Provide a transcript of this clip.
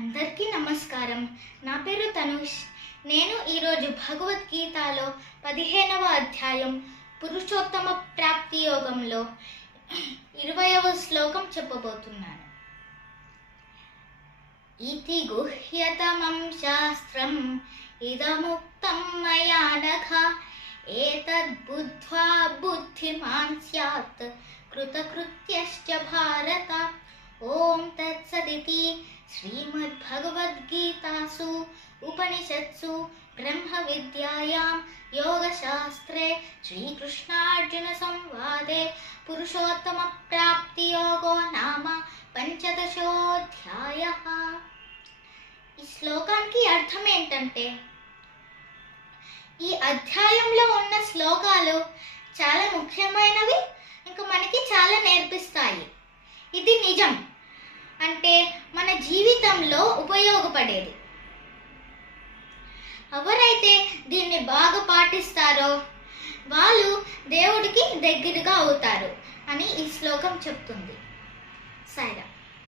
అందరికీ నమస్కారం. నా పేరు తనుష్. నేను ఈరోజు భగవద్గీతలో పదిహేనవ అధ్యాయం పురుషోత్తమ ప్రాప్తి యోగంలో ఇరవయవ శ్లోకం చెప్పబోతున్నాను. ఇది గుహ్యతమం శాస్త్రం ఇదముక్తం మయా నఘ ఏతద్బుద్ధ్వా బుద్ధిమాన్ స్యాత్. కృతకృత్యశ్చ భారత. ఓం తత్సదితి. శ్రీమద్భగవద్గీతాసు ఉపనిషత్సు బ్రహ్మ విద్యాయాం యోగ శాస్త్రే శ్రీకృష్ణార్జున సంవాదే పురుషోత్తమ ప్రాప్తి యోగో నామ పంచదశోధ్యాయ ఈ శ్లోకానికి అర్థం ఏంటంటే ఈ అధ్యాయంలో ఉన్న శ్లోకాలు చాలా ముఖ్యమైనవి ఇంకా మనకి చాలా నేర్పిస్తాయి. ఇది నిజం. అంటే మన జీవితంలో ఉపయోగపడేది. ఎవరైతే దీన్ని బాగా పాటిస్తారో వాళ్ళు దేవుడికి దగ్గరగా అవుతారు అని ఈ శ్లోకం చెప్తుంది. సాయిరా